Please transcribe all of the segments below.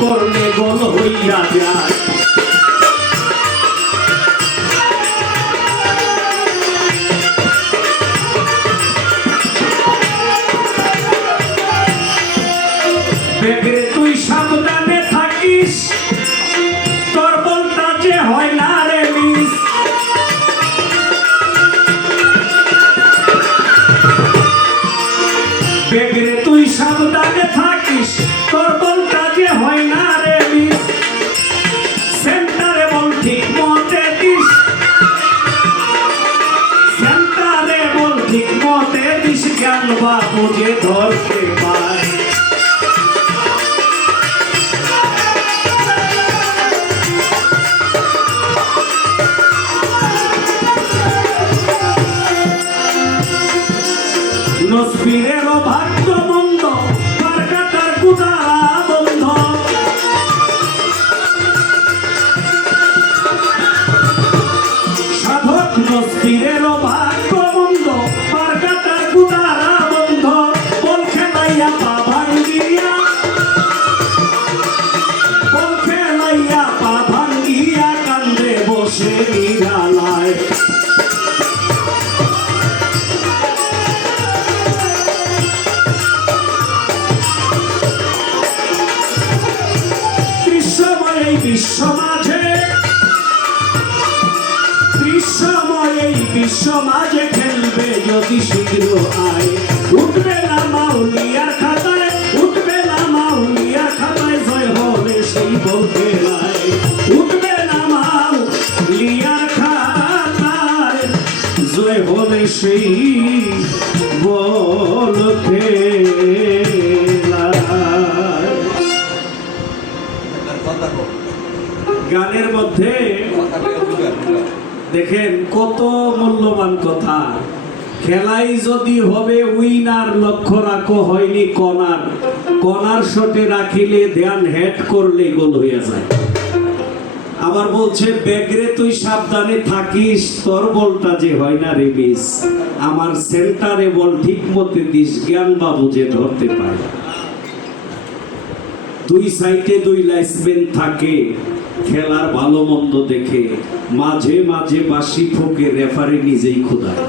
করলে গোল হইয়া যায়। বেগরে তুই সাবধানে থাকিস, তোর বলটা যে হয় না রে মিস। বেগরে তুই সাবধানে থাকিস, তোর বলটা যে হয় না রে মিস। সেন্টারে বল ঠিক মতে দিস, সেন্টারে বল ঠিক মতে দিস, জ্ঞান বাবু যে ধরতে পায়। নসবীরেরও ভাগ্য মন্দ, তার কাটার কুদারা বন্ধ। সাধক নসবীরেরও ভাগ্য মন্দ, তার কাটার কুদারা বন্ধ। বল খেলাইয়া পা ভাঙ্গিয়া, বল খেলাইয়া পা ভাঙ্গিয়া, কান্দে বসে নিরালায়। বিশ্ব মাঝে, বিশ্ব মাঝে খেলবে যদি শীঘ্র আয়। উঠবে না মাউলিয়ার খাতায়, উঠবে না মাউলিয়ার খাতায়, জয় হলে সেই বল খেলায়। উঠবে না মাউলিয়ার খাতায়, জয় হলে সেই বল খেলায়। গানের মধ্যে দেখেন কত মূল্যবান কথা। খেলাই যদি হবে উইনার, লক্ষ্য রাখো হয়নি কর্নার। কর্নার শটে রাখিলে ধ্যান হেড করলে গোল হয়ে যায়। আবার বলছে বেগরে তুই সাবধানে থাকিস, তোর বলটা যে হয় না রে মিস। আমার সেন্টারে বল ঠিক মতে দিস, জ্ঞান বাবু যে ধরতে পারে। দুই সাইডে দুই লাইসম্যান থাকে, খেলার ভালো মন্দ দেখে মাঝে মাঝে বাঁশি ফুঁকে রেফারি নিজেই খোদায়।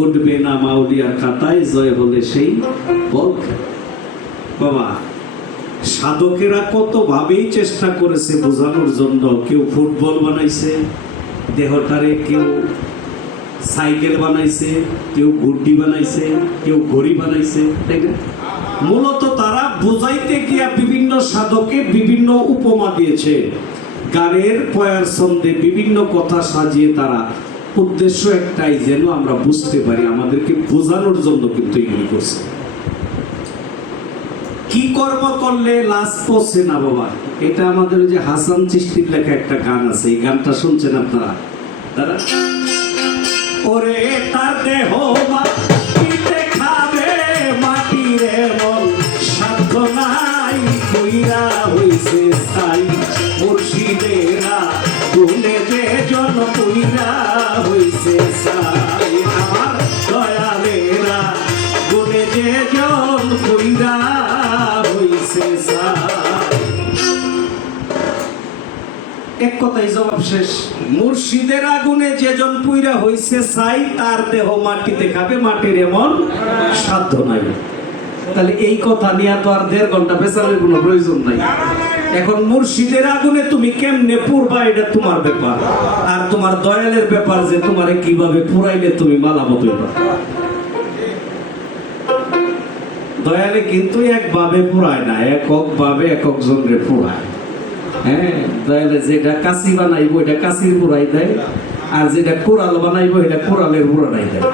উঠবে না মাউলিয়ার খাতায়, জয় হলে সেই বল। বাবা, সাধকেরা কত ভাবেই চেষ্টা করেছে বোঝানোর জন্য। কেউ ফুটবল বানাইছে দেহটারে, কেউ সাইকেল বানাইছে, কেউ গুড্ডি বানাইছে, কেউ ঘড়ি বানাইছে, তাই না? মূলত তারা বুঝাইতে গিয়া বিভিন্ন সাধকে বিভিন্ন উপমা দিয়েছে। গানের পয়ার ছন্দে বিভিন্ন কথা সাজিয়ে তারা উদ্দেশ্য একটাই, যেন আমরা বুঝতে পারি, আমাদেরকে বোঝানোর জন্য কিন্তু এগুলি করছে। কি কর্ম করলে লাশ পড়ছে না বাবা, এটা আমাদের যে হাসান চিশতির লেখা একটা গান আছে, এই গানটা শুনছেন আপনারা? তারা ওরে তার দেহ মাটিতে খাবে, মাটির মন সাধ্য নাই, কইরা হইছে ছাই। মুর্শিদেরা গুণে যে জন কইরা হইছে ছাই। আমার দয়ালেরা গুণে যে জন কইরা হইছে ছাই। এক কথাই জবাব শেষ। মুর্শিদের আগুনে যেজন পুইরা হইছে ছাই, তার দেহ মাটিতে খাবে, মাটির এমন সাধ্য নাই। তাহলে এই কথা নিয়ে তো আর 1.5 ঘন্টা পেছালের কোনো প্রয়োজন নাই। এখন মুর্শিদের আগুনে তুমি কেমনে পুরবা, এটা তোমার ব্যাপার। আর তোমার দয়ালের ব্যাপার যে তোমারে কিভাবে পুরাইলে তুমি মালামত হইবা। দয়ালে কিন্তু একভাবে পুরায় না, একক ভাবে একক জনরে পুরায়। হ্যাঁ, দয়ালে যেটা কাশি বানাইবো এটা কাশির পুরাই দেয়, আর যেটা কোরাল বানাইবো এটা কোরালের পুরাই দেয়।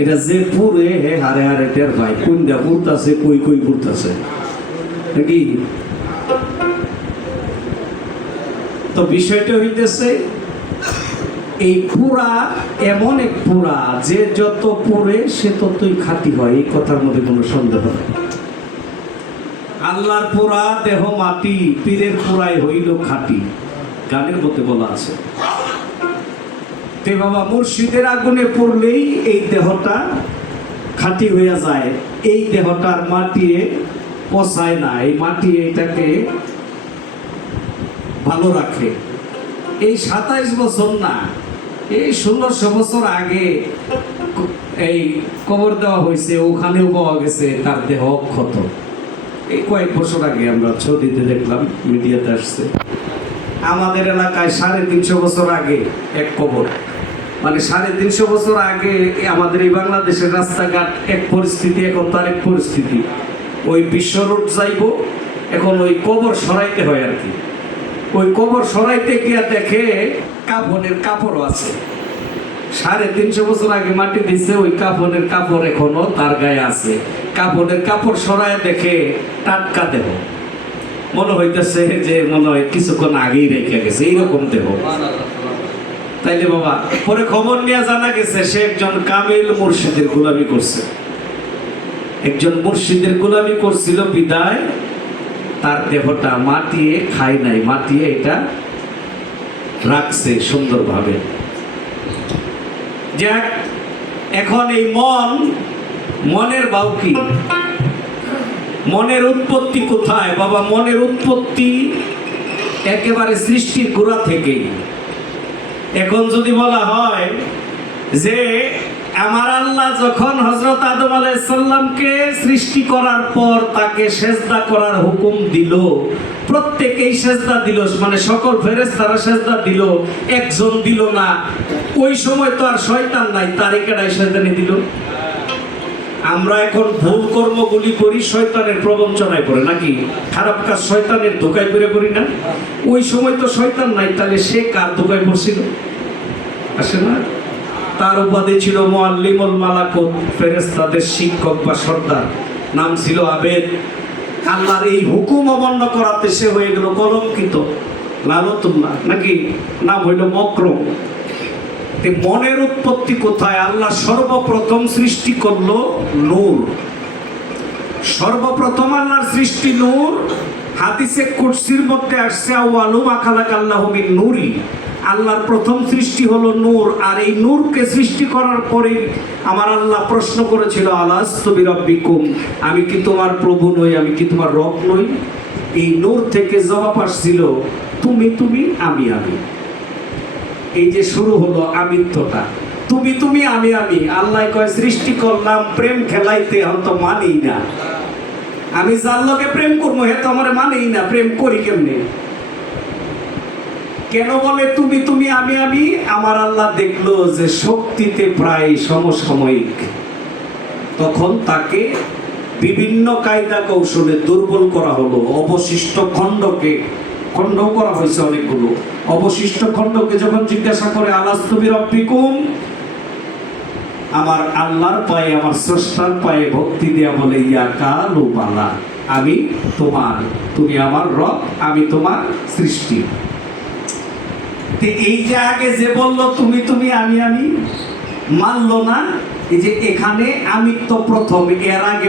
এটা যে পুরে হে হারে হারে টের ভাই কোন দা পুরতাছে, কই কই পুরতাছে নাকি। তো বিষয়টা হইতেছে এই পুরা এমন এক পুরা যে যত পুরে সে ততই খাঁটি হয়, এই কথার মধ্যে কোনো সন্দেহ নেই। আল্লাহর পুরা দেহ মাটি, পীরের পুরাই হইল খাঁটি, গানের মধ্যে বলা আছে। তে বাবা, মুর্শিদের আগুনে পড়লেই এই দেহটা খাঁটি হইয়া যায়। এই দেহটার মাটিয়ে পচায় না, এই মাটি এটাকে ভালো রাখে। এই 27 বছর না, এই 1600 বছর আগে এই কবর দেওয়া হয়েছে, ওখানেও পাওয়া গেছে তার দেহ অক্ষত। এই কয়েক বছর আগে আমরা ছবিতে দেখলাম, মিডিয়াতে আসছে। আমাদের এলাকায় 350 বছর আগে এক কবর, মানে 350 বছর আগে আমাদের এই বাংলাদেশের রাস্তাঘাট এক পরিস্থিতি, এখন তার এক পরিস্থিতি। ওই বিশ্ব রোড যাইব, এখন ওই কবর সরাইতে হয় আর কি। ওই কবর সরাইতে গিয়া দেখে কাফনের কাপড়ও আছে, 350 বছর আগে মাটি দিচ্ছে, ওই কাফনের কাপড় এখনো তার গায়ে আছে। কাফনের কাপড় সরায় দেখে টাটকা দেহ, মনে হইতেছে যে মনে হয় কিছুক্ষণ আগেই রেখে গেছে, এইরকম দেহ। তাইলে বাবা, পরে খবর নিয়ে জানা গেছে সে একজন কামিল মুর্শিদের গোলামি করছে, একজন মুর্শিদের গোলামি করছিল, বিদায় তার দেহটা মাটিয়ে খায় নাই, মাটিয়ে এটা রাখছে সুন্দরভাবে। যাক, এখন এই মনের ভাব কি, মনের উৎপত্তি কোথায় বাবা? মনের উৎপত্তি একেবারে সৃষ্টির গোড়া থেকেই। এখন যদি বলা হয় যে আমার আল্লাহ যখন হযরত আদম আলাইহিস সালামকে সৃষ্টি করার পর তাকে সেজদা করার হুকুম দিল, প্রত্যেকেই সেজদা দিল, মানে সকল ফেরেশতারা সেজদা দিল, একজন দিল না। ওই সময় তো আর শয়তান নাই, তারই কেডাই শয়তানি দিল? আমরা এখন ভুল কর্মগুলি করি শয়তানের প্রবঞ্চনায় পড়ে, নাকি খারাপ কাজ শয়তানের ধোঁকায় পড়ে করি না? ওই সময় তো শয়তান নাই, তাহলে সে কার ধোঁকায় পড়ছিল? আসে না? তার উপাধি ছিল মুআল্লিমুল মালাকুত, ফেরেশতাদের শিক্ষক বা সর্দার, নাম ছিল আবেদ। আল্লাহর এই হুকুম অমান্য করাতে সে হয়ে গেল কলঙ্কিত, লানতুল্লাহ, নাকি নাম হইল মকরুম। মনের উৎপত্তি কোথায়? আল্লাহ সর্বপ্রথম সৃষ্টি করলো নূর। সর্বপ্রথম আল্লাহর সৃষ্টি নূর। হাদিসে কুদসির মধ্যে আসছে আউয়ালু মা খালাকাল্লাহু মিন নূরি, আল্লাহর প্রথম সৃষ্টি হলো নূর। আর এই নূরকে সৃষ্টি করার পরে আমার আল্লাহ প্রশ্ন করেছিল, আলাস্তু বিরাব্বিকুম, আমি কি তোমার প্রভু নই, আমি কি তোমার রব নই? এই নূর থেকে জবাব আসছিল, তুমি তুমি, আমি আমি। এই যে শুরু হলো আমিত্বটা, তুমি তুমি, আমি আমি। আল্লাহ কয় সৃষ্টি করলাম প্রেম খেলাইতে, আমি তো মানেই না। আমি যার লগে প্রেম করবো হে তো আমার মানেই না, প্রেম করি কেমনে? কেন বলে তুমি তুমি, আমি আমি? আমার আল্লাহ দেখলো যে শক্তিতে প্রায় সমসাময়িক, তখন তাকে বিভিন্ন কায়দা কৌশলে দুর্বল করা হলো। অবশিষ্ট খণ্ডকে, খণ্ড করা হয়েছে অনেকগুলো, অবশিষ্ট খণ্ডকে যখন জিজ্ঞাসা করে আলাস্তু বিরাব্বিকুম, আমার আল্লাহর পায়ে, আমার স্রষ্টার পায়ে ভক্তি দেয়া বলে, ইয়া কালু বালা, আমি তোমার, তুমি আমার রব, আমি তোমার সৃষ্টি। এই যে আগে যে বললো তুমি তুমি, আমি আমি, মানলো না। এই যে এখানে আমিত্ব প্রথম, এর আগে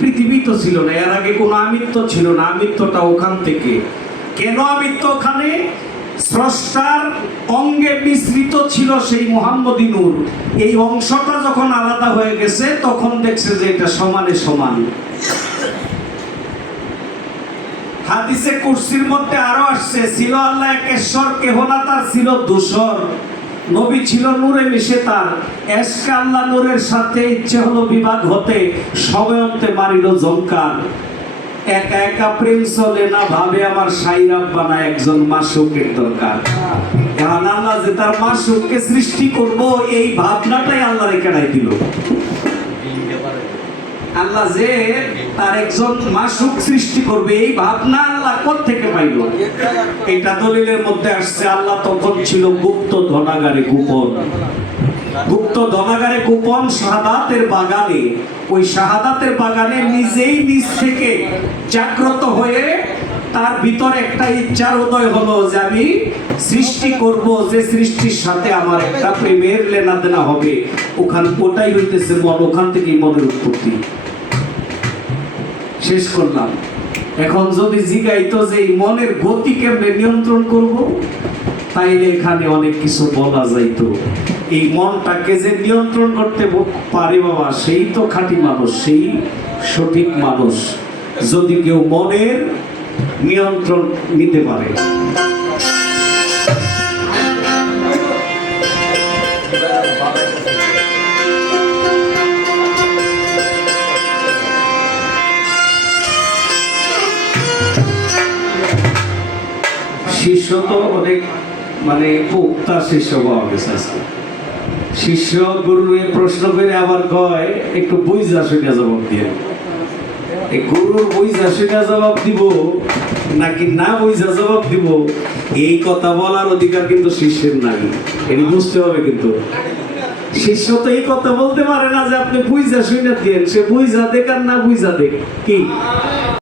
পৃথিবী তো ছিল না, এর আগে কোনো আমিত্ব ছিল না, আমিত্বটা ওখান থেকে। কেন আমিত্ব ওখানে? স্রষ্টার অঙ্গে মিশ্রিত ছিল সেই মুহাম্মদী নূর। এই অংশটা যখন আলাদা হয়ে গেছে, তখন দেখছে যে এটা সমানে সমান। হাদিসে কুরসির মধ্যে আরো আসছে, ছিল আল্লাহ একেশ্বর, কেহ না তার ছিল দূষর। নবী ছিল নূরে মিশে তার, এসকে আল্লাহ নূরের সাথে ইচ্ছে হলো বিবাদ হতে, সময়ন্তে মারিল জঙ্কার। একা একা প্রেম চলে না, ভাবে আমার সাইরাব বানা একজন মাসুকের দরকার। এখন আল্লাহ যে তার মাসুককে সৃষ্টি করব, এই ভাবনাটাই আল্লাহ রেখে দিল। আল্লাহ যে তার একজন মাসুক সৃষ্টি করবে, এই ভাবনা আল্লাহ কোত্থেকে পাইল? এটা দলিলের মধ্যে আসছে। আল্লাহ তখন ছিল গুপ্ত ধনাগারে গোপন, গুপ্ত ধনাগারে গোপন শাহাদাতের বাগানে। ওই শাহাদাতের বাগানে নিজেই নিজ থেকে জাগ্রত হয়ে তার ভিতরে একটা ইচ্ছার উদয় হলো যে আমি সৃষ্টি করব, যে সৃষ্টির সাথে আমার একটা প্রেমের লেনা দেনা হবে। ওটাই হইতেছে মন, ওখান থেকেই মনের উৎপত্তি। শেষ করলাম। এখন যদি জিগাইতো যে এই মনের গতি কেমনে নিয়ন্ত্রণ করব, তাইলে এখানে অনেক কিছু বলা যাইতো। এই মনটাকে যে নিয়ন্ত্রণ করতে পারে বাবা, সেই তো খাঁটি মানুষ, সেই সঠিক মানুষ। যদি কেউ মনের নিয়ন্ত্রণ নিতে পারে। শিষ্য তো অনেক মানে পোক্তা শিষ্য পাওয়া গেছে আজকে। শিষ্য গুরুরে প্রশ্ন করে আবার কয় একটু বুঝা শুনে জবাব দিয়ে, এই গুরুর বুঝা শুনে জবাব দিব নাকি না বুঝা জবাব দিব, এই কথা বলার অধিকার কিন্তু শিষ্যের নাই। এটা বুঝতে হবে। কিন্তু শিষ্য তো এই কথা বলতে পারে না যে আপনি বুঝা শুনে দেন, সে বুঝা দেখ আর না বুঝা দেখ কি